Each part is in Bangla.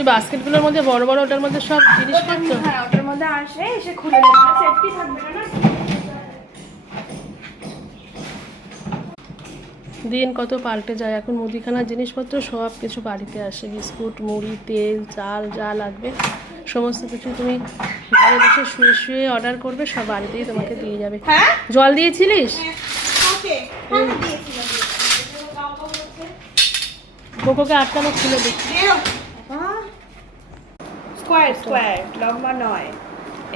ওই বাস্কেটগুলোর মধ্যে বড় বড় ওটার মধ্যে সব জিনিসপত্র। হ্যাঁ ওটার মধ্যে আসে, এসে খুলে দেবে, সেফটি থাকবে না। দিন কত পাল্টে যায়, এখন মুদিখানার জিনিসপত্র সব কিছু বাড়িতে আসে, বিস্কুট, মুড়ি, তেল, চাল, যা লাগবে সমস্ত কিছু তুমি ঘরে বসে শুয়ে শুয়ে অর্ডার করবে, সব বাড়িতেই তোমাকে দিয়ে যাবে। জল দিয়েছিলিস? কোকোকে আটকানো খুলে দেখি। স্কোয়ার স্কোয়ার, লম্বা নয়,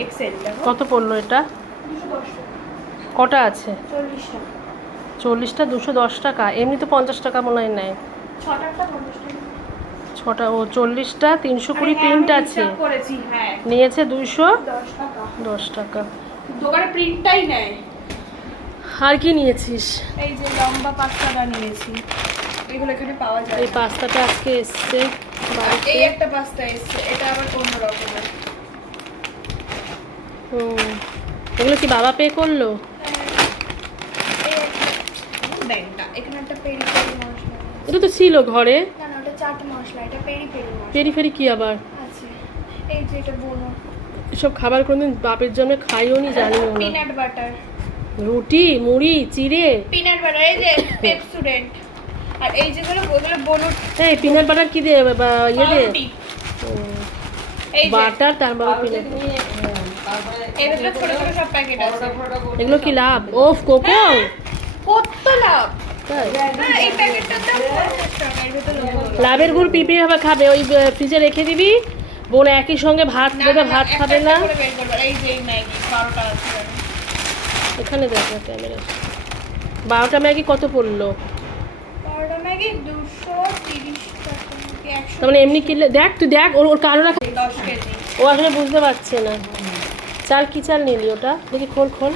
এক্সেল। কত পড়লো এটা? কটা আছে? 40টা। 40টা 210 টাকা। এমনি তো 50 টাকা মনে হয় নেয়। 6টা 50 টাকা। 6টা ও 40টা 320 প্রিন্ট আছে। নিয়েছে 210 টাকা। দোকানে প্রিন্টটাই নেয়। আর কি নিয়েছিস? এই যে লম্বা পাস্তাটা নিয়েছি, এগুলো এখানে পাওয়া যায়। এই পাস্তাটা আজকে এসছে বাড়িতে। এই একটা পাস্তা এসছে, এটা আবার অন্য রকমের। এগুলো কি বাবা পে করলো? এখানে একটা পেরি পেরি মশলা। এটা তো ছিল ঘরে। না না, ওটা চাট মশলা, এটা পেরি পেরি মশলা। পেরি ফেরি কি আবার আছে? এই যে এটা বোনো। এসব খাবার কোনদিন বাপের জন্য খাইও নি, জানিও না। পিনাট বাটার, রুটি, মুড়ি, চিড়ে। পিনাট বাটার, এই যে পেপসুডেন্ট। আর এই যেগুলো ওগুলো বোনো। এই পিনাট বাটার কি দিয়ে ইয়ে দিয়ে? এই বাটার, তার বাবা পিনাট। এর ভিতরে ছোট ছোট সব প্যাকেট আছে। এগুলো কি লাভ? ওফ কোকো, কত লাভ! তাই? হ্যাঁ, এই প্যাকেটটার দাম 50 টাকা। এর ভিতরে লাভের গুড় পিপি হবে খাবে, ওই ফ্রিজে রেখে দিবি। বোন একই সঙ্গে ভাত দেবে, ভাত খাবে না। এই যে ম্যাগি 12টা আছে। এখানে দেখো ক্যামেরা। 12টা ম্যাগি কত পড়লো? 12টা ম্যাগি 230 টাকা কি 100? তার মানে এমনি কিনলে দেখ, তুই দেখ ওর কারোরা 10 কেজি। ও আসলে বুঝতে পারছে না। চাল কি চাল নিলি ওটা? দেখি খোল খোল।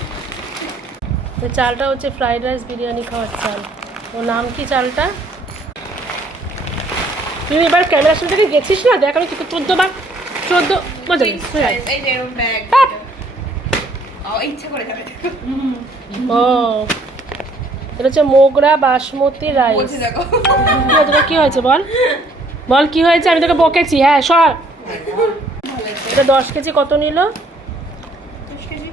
চালটা হচ্ছে ফ্রাইড রাইস বিরিয়ানি খাওয়ার চাল। ওর নাম কি চালটা? তুই এবার ক্যামেরার সামনে থেকে গেছিস না, দেখ আমি 14 মজা এই যে এরকম ব্যাগ। ও ইচ্ছা করে যাবে। ও এটা হচ্ছে মোগরা বাসমতি রাইস। বলছি দেখো। কি হয়েছে বল, বল কি হয়েছে? আমি তোকে বকেছি। হ্যাঁ সর। এটা 10 কেজি কত নিল? 10 কেজি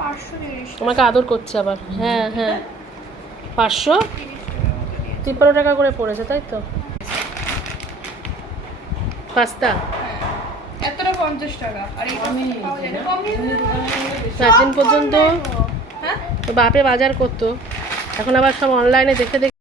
530 টাকা। তোমাকে আদর করছে আবার। হ্যাঁ হ্যাঁ 553 টাকা করে পড়েছে, তাই তো? পাস্তা এতটা 50 টাকা। আর এই পাওয়া যায় না কম নিয়ে। একদিন পর্যন্ত হ্যাঁ বাপে বাজার করতো, এখন আবার সব অনলাইনে দেখে দেখে